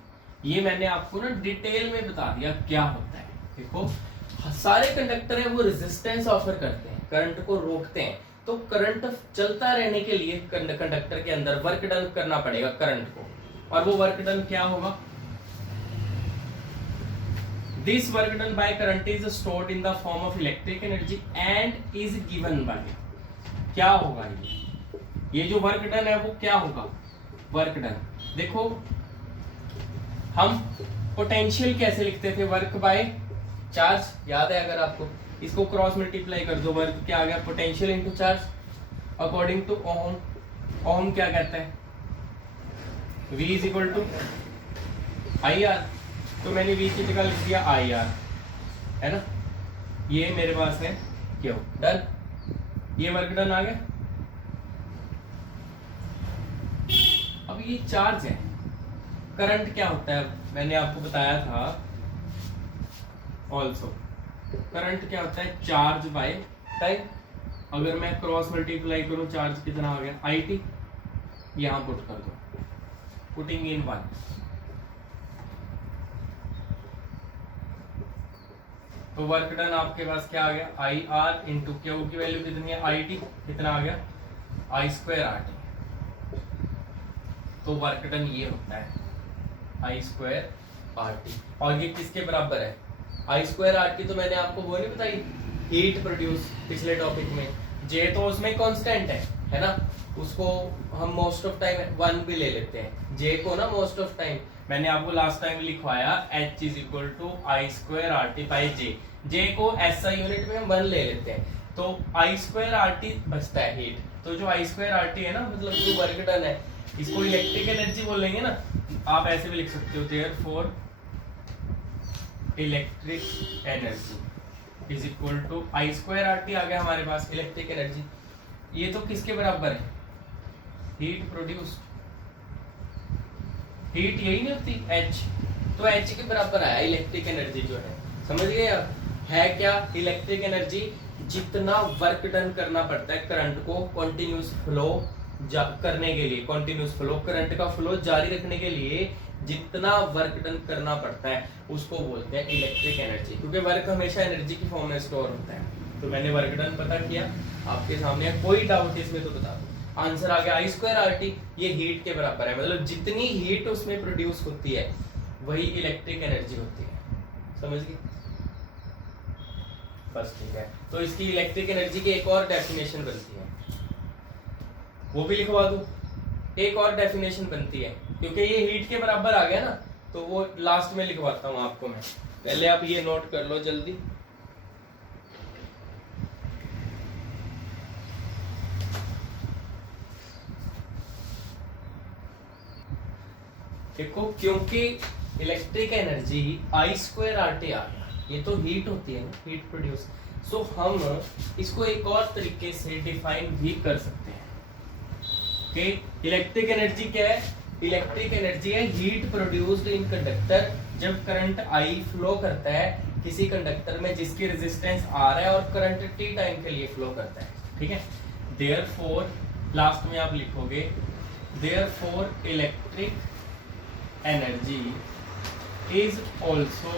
ये मैंने आपको ना detail में बता दिया क्या होता है। देखो, सारे कंडक्टर है वो रेजिस्टेंस ऑफर करते हैं, करंट को रोकते हैं। तो करंट चलता रहने के लिए कंडक्टर के अंदर वर्क डन करना पड़ेगा करंट को, और वो वर्क डन क्या होगा? This work done by current is stored in the form of electric energy and is given by, क्या होगा ये जो वर्क डन है वो क्या होगा? Work done. देखो, हम पोटेंशियल कैसे लिखते थे? वर्क बाय चार्ज, याद है अगर आपको? इसको क्रॉस मल्टीप्लाई कर दो, वर्क क्या आ गया? Potential into charge. According to Ohm क्या कहता है? V is equal to I R. तो मैंने V की जगह लिख दिया आई आर, है ना। ये मेरे पास है क्यों, डन। ये वर्क डन आ गया। अब ये चार्ज है, करंट क्या होता है मैंने आपको बताया था ऑल्सो। करंट क्या होता है? Charge by time. अगर मैं क्रॉस मल्टीप्लाई करूं, चार्ज कितना आ गया? IT। यहां पुट कर दो, पुटिंग इन 1। तो वर्क डन आपके पास क्या आ गया? IR इंटू क्यू की वैल्यू कितनी है? IT। कितना आ गया? I square RT। तो वर्क डन ये होता है I स्क्वायर RT। और ये किसके बराबर है? I स्क्वायर RT तो मैंने आपको वो नहीं बताई, हीट प्रोड्यूस, पिछले टॉपिक में। J तो उसमें कांस्टेंट है ना, उसको हम मोस्ट ऑफ टाइम 1 भी ले लेते हैं। J को ना मोस्ट ऑफ टाइम मैंने आपको लास्ट टाइम लिखवाया H is equal to I square RT by J। J को SI यूनिट में हम 1 ले लेते हैं, तो I स्क्वायर RT बचता है हीट। तो जो I स्क्वायर RT है ना, मतलब जो वर्क डन है, इसको इलेक्ट्रिक एनर्जी बोलेंगे ना। आप ऐसे भी लिख सकते हो, therefore electric energy is equal to I square RT आ गया हमारे पास इलेक्ट्रिक एनर्जी। ये तो किसके बराबर है? Heat produced. हीट यही नहीं होती H, तो H के बराबर आया इलेक्ट्रिक एनर्जी जो है। समझ गए आप? है क्या इलेक्ट्रिक एनर्जी? जितना वर्क डन करना पड़ता है करंट को कंटिन्यूस फ्लो करने के लिए, कंटिन्यूस फ्लो करंट का फ्लो जारी रखने के लिए जितना वर्क डन करना पड़ता है उसको बोलते हैं इलेक्ट्रिक एनर्जी, क्योंकि वर्क हमेशा एनर्जी की फॉर्म में स्टोर होता है। तो मैंने वर्क डन पता किया, आपके सामने कोई डाउट इसमें तो बता दो। आंसर आ गया I स्क्वायर RT, ये हीट के बराबर है, मतलब जितनी हीट उसमें प्रोड्यूस होती है वही इलेक्ट्रिक एनर्जी होती है। समझ गए? बस ठीक है। तो इसकी इलेक्ट्रिक एनर्जी की एक और डेफिनेशन बनती है, वो भी लिखवा दूं। एक और डेफिनेशन बनती है, क्योंकि ये हीट के बराबर आ गया ना, तो वो लास्ट में लिखवाता हूं आपको मैं। पहले आप ये नोट कर लो जल्दी। देखो, क्योंकि electric energy I square RT आ गया, ये तो हीट होती है ना, हीट प्रोड्यूस। सो हम इसको एक और तरीके से डिफाइन भी कर सकते हैं कि इलेक्ट्रिक एनर्जी क्या है? इलेक्ट्रिक एनर्जी है हीट प्रोड्यूस्ड इन कंडक्टर, जब करंट I फ्लो करता है किसी कंडक्टर में जिसकी रेजिस्टेंस R है और करंट t टाइम के लिए फ्लो करता है, ठीक है। देयरफॉर लास्ट में आप लिखोगे therefore electric energy is also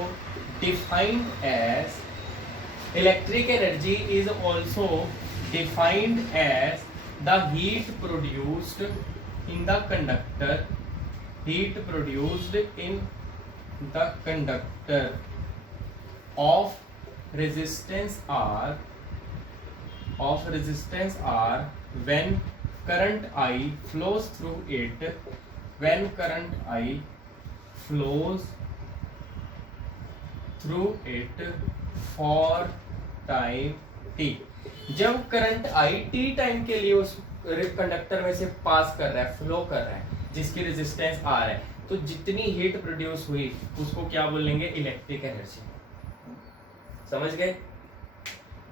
defined as electric energy is also defined as the heat produced in the conductor of resistance R when current I flows through it for time t। जब current I t time के लिए उस conductor में से पास कर रहा है, flow कर रहा है, जिसकी रेजिस्टेंस R है, तो जितनी हीट प्रोड्यूस हुई उसको क्या बोलेंगे? Electric energy. समझ गए?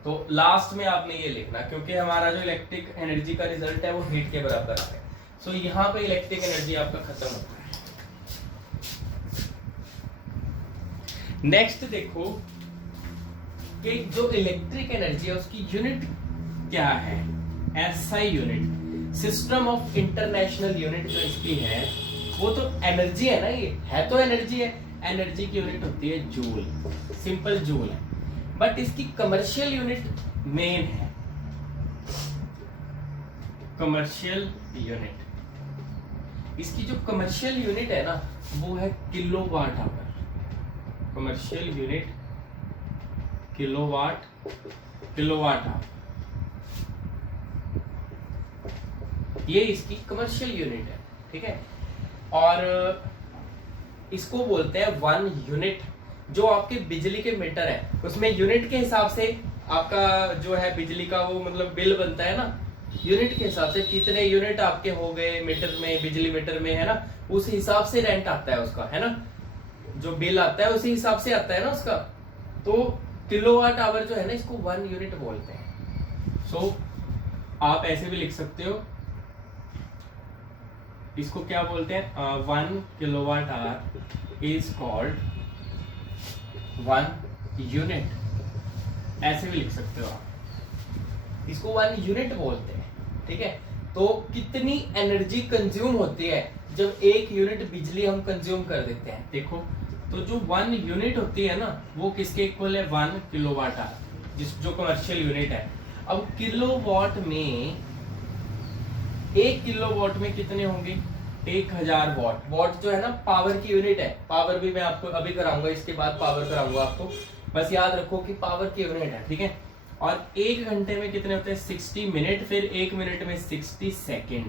तो लास्ट में आपने ये लिखना, क्योंकि हमारा जो इलेक्ट्रिक एनर्जी का रिजल्ट है वो हीट के बराबर आ है। सो यहाँ पे इलेक्ट्रिक एनर्जी आपका खत्म होता है। नेक्स्ट देखो कि जो इलेक्ट्रिक एनर्जी है उसकी यूनिट क्या है? SI unit, system of international unit जो इसकी है वो तो एनर्जी है ना, ये है तो एनर्जी है। एनर्जी की यूनिट होती है जूल, सिंपल जूल है। बट इसकी कमर्शियल यूनिट मेन है, कमर्शियल यूनिट। इसकी जो कमर्शियल यूनिट है ना वो है kilowatt hour. Commercial unit kilowatt hour, ये इसकी कमर्शियल यूनिट है, ठीक है। और इसको बोलते हैं 1 यूनिट। जो आपके बिजली के मीटर है उसमें यूनिट के हिसाब से आपका जो है बिजली का वो मतलब बिल बनता है ना, यूनिट के हिसाब से कितने यूनिट आपके हो गए मीटर में, बिजली मीटर में, है ना, उस हिसाब से रेंट आता है उसका, है ना, जो बिल आता है उसी हिसाब से आता है ना उसका। तो किलोवाट आवर जो है ना इसको 1 यूनिट बोलते हैं। सो आप ऐसे भी लिख सकते हो, इसको क्या बोलते हैं? 1 kilowatt hour is called 1 unit, ऐसे भी लिख सकते हो आप, इसको 1 यूनिट बोलते हैं, ठीक है। तो कितनी एनर्जी कंज्यूम होती है जब 1 यूनिट बिजली हम कंज्यूम कर देते हैं? देखो, तो जो 1 यूनिट होती है ना वो किसके इक्वल है? 1 किलोवाट आवर, जो कमर्शियल यूनिट है। अब किलोवाट में 1 किलोवाट में कितने होंगे? 1000 वॉट। वॉट जो है ना पावर की यूनिट है, पावर भी मैं आपको अभी कराऊंगा, इसके बाद पावर कराऊंगा आपको, बस याद रखो कि पावर की यूनिट है, ठीक है। और 1 घंटे में कितने होते हैं? 60 मिनट, फिर 1 मिनट में 60 सेकेंड।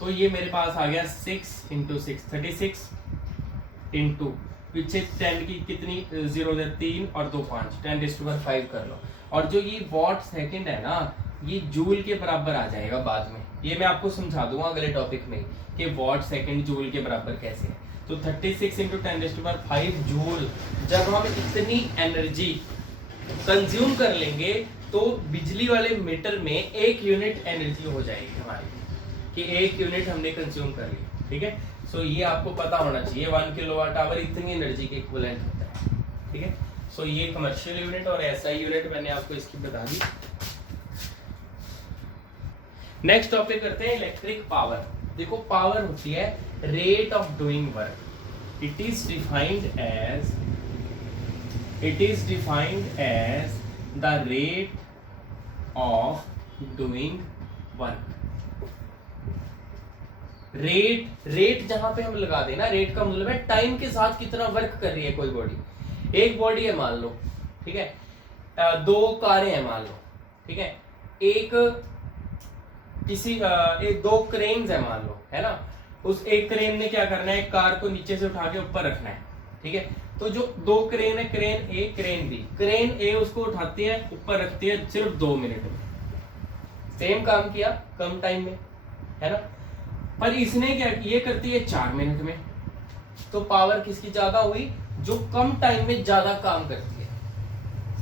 तो ये मेरे पास आ गया 6 × 6 36 इंटू पीछे 10 की कितनी 0 3 और 2 5 10⁵ कर लो। और जो ये वॉट सेकंड है ना ये जूल के बराबर आ जाएगा बाद में, ये मैं आपको समझा दूंगा अगले टॉपिक में कि वॉट सेकंड जूल के बराबर कैसे है। तो 36 × 10⁵ जूल जब हम इतनी एनर्जी कंज्यूम कर लेंगे तो बिजली वाले मीटर में 1 यूनिट एनर्जी हो जाएगी हमारी, कि 1 यूनिट हमने कंज्यूम कर ली, ठीक है। सो ये आपको पता होना चाहिए 1 किलोवाट आवर इतनी एनर्जी के इक्विवेलेंट होता है, ठीक है। सो ये कमर्शियल यूनिट और एसआई यूनिट मैंने आपको इसकी बता दी। नेक्स्ट टॉपिक करते हैं इलेक्ट्रिक पावर। देखो पावर होती है rate of doing work. It is defined as the rate of doing work. Rate जहां पे हम लगा देना, रेट का मतलब है टाइम के साथ कितना वर्क कर रही है कोई बॉडी। एक बॉडी है मान लो, ठीक है, दो कारें हैं मान लो, ठीक है, एक दो क्रेन्स है मान लो, है ना। उस एक क्रेन ने क्या करना है, एक कार को नीचे से उठा के ऊपर रखना है, ठीक है। तो जो दो क्रेन है, क्रेन ए क्रेन बी, क्रेन ए उसको उठाती है ऊपर रखती है सिर्फ 2 मिनट में, सेम काम किया कम टाइम में, है ना। पर इसने क्या, ये करती है 4 मिनट में। तो पावर किसकी ज्यादा हुई, जो कम टाइम में ज्यादा काम करती है।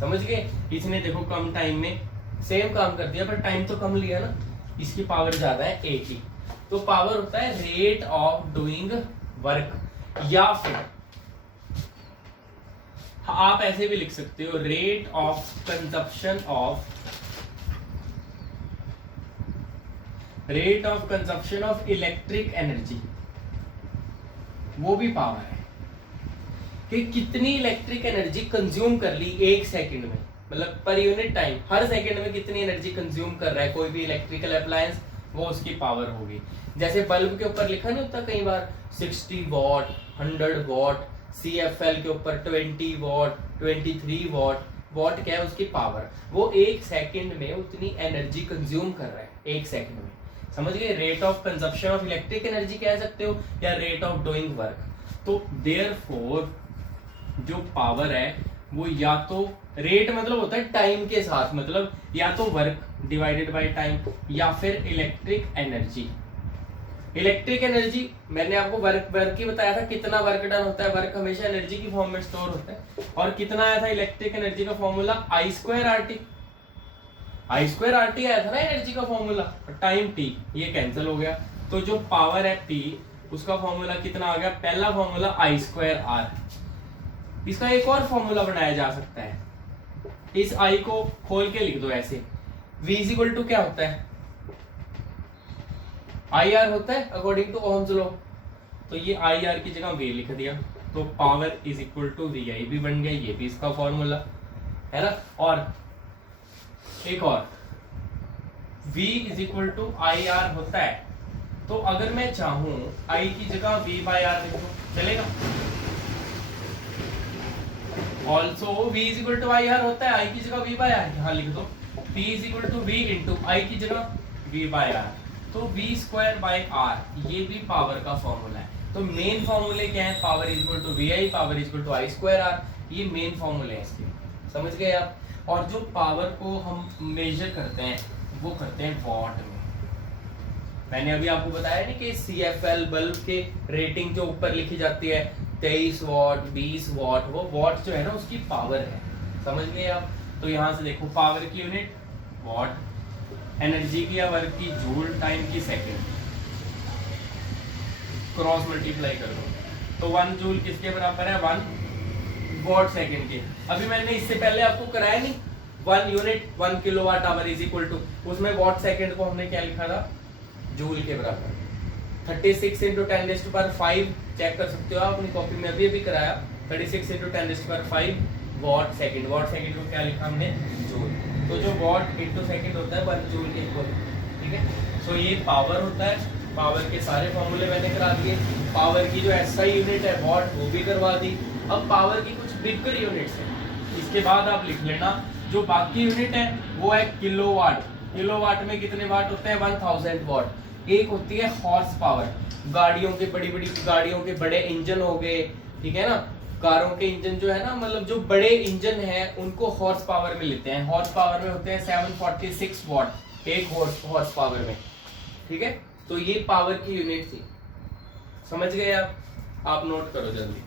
समझ गए, इसने देखो कम टाइम में सेम काम कर दिया पर टाइम तो कम लिया ना, इसकी पावर ज्यादा है ए की। तो पावर होता है रेट ऑफ डूइंग वर्क, या फिर आप ऐसे भी लिख सकते हो rate of consumption of electric energy. वो भी पावर है कि कितनी इलेक्ट्रिक एनर्जी कंज्यूम कर ली एक सेकंड में, मतलब पर यूनिट टाइम, हर सेकंड में कितनी एनर्जी कंज्यूम कर रहा है कोई भी इलेक्ट्रिकल अप्लायंस, वो उसकी पावर होगी। जैसे बल्ब के ऊपर लिखा नहीं होता कई बार 60 वॉट, 100 वॉट, CFL के ऊपर 20 वॉट, 23 वॉट। वॉट क्या है, उसकी पावर। वो एक सेकंड में उतनी एनर्जी कंज्यूम कर रहा है एक सेकंड में। समझ गए, rate of consumption of electric energy कह सकते हो या रेट ऑफ डूइंग वर्क। तो देयरफॉर जो पावर है वो या तो रेट मतलब होता है टाइम के साथ, मतलब या तो वर्क डिवाइडेड बाय टाइम, या फिर इलेक्ट्रिक एनर्जी। इलेक्ट्रिक एनर्जी मैंने आपको वर्क की बताया था, कितना वर्क डन होता है। वर्क हमेशा एनर्जी की फॉर्म में स्टोर होता है। और कितना आया था इलेक्ट्रिक एनर्जी का फॉर्मूला, I2RT। I2RT आया था ना एनर्जी का फॉर्मूला, टाइम T, ये कैंसिल हो गया। तो जो पावर है P, उसका फॉर्मूला कितना आ गया, पहला फॉर्मूला I2R। इसका एक और फॉर्मूला बनाया जा सकता है, इस I को खोल के लिख दो ऐसे, V इक्वल टू क्या होता है, IR होता है अकॉर्डिंग टू ओहम्स लॉ। तो ये IR की जगह V लिख दिया, तो power is equal to VI भी बन गया, ये भी इसका फॉर्मूला है ना। और एक और V is equal to IR होता है। तो अगर मैं चाहूं I की जगह V बाय R लिख दूं, चलेगा। Also V is equal to IR होता है, I की जगह V बाय R यहाँ लिख दो। P is equal to V into I की जगह V बाय R, तो V स्क्वायर बाय R, ये भी पावर का फॉर्मूला है। तो मेन फॉर्मूले क्या है, power is equal to VI, power is equal to I2R, ये मेन फॉर्मूले हैं इसके, समझ गए आप। और जो पावर को हम मेजर करते हैं वो करते हैं वॉट में। मैंने अभी आपको बताया नहीं कि CFL बल्ब के रेटिंग जो ऊपर लिखी जाती है 23 वॉट, 20 वॉट, वो वॉट जो है ना उसकी पावर है, समझ गए आप। तो यहाँ से देखो पावर की यूनिट वॉट, एनर्जी की या वर्क की जूल, टाइम की सेकंड, क्रॉस मल्टीप्लाई कर दो तो 1 जूल किसके बराबर है, 1 वॉट सेकंड के। अभी मैंने इससे पहले आपको कराया नहीं, 1 unit 1 kilowatt hour is equal to, उसमें वॉट सेकंड को हमने क्या लिखा था, जूल के बराबर। 36 इंटू 10⁵ चेक कर सकते हो आप अपनी कॉपी में, अभी कराया। 36 into 10⁵ what second. What second को क्या लिखा हमने, जूल। तो जो वॉट इंटू सेकंड होता है 1 जूल के इक्वल, ठीक है। सो ये पावर होता है। पावर के सारे फॉर्मूले मैंने करा दिए। पावर की जो SI यूनिट है वॉट, वो भी करवा दी। अब पावर की कुछ बिगर यूनिट्स हैं, इसके बाद आप लिख लेना। जो बाकी यूनिट है वो है किलोवाट। किलोवाट में कितने वाट होते हैं, 1000 वॉट। एक होती है हॉर्स पावर, गाड़ियों के बड़ी बड़ी गाड़ियों के बड़े इंजन हो गए, ठीक है ना। कारों के इंजन जो है ना, मतलब जो बड़े इंजन है उनको हॉर्स पावर में लेते हैं। हॉर्स पावर में होते हैं 746 वॉट एक हॉर्स पावर में, ठीक है। तो ये पावर की यूनिट थी, समझ गए आप नोट करो जल्दी।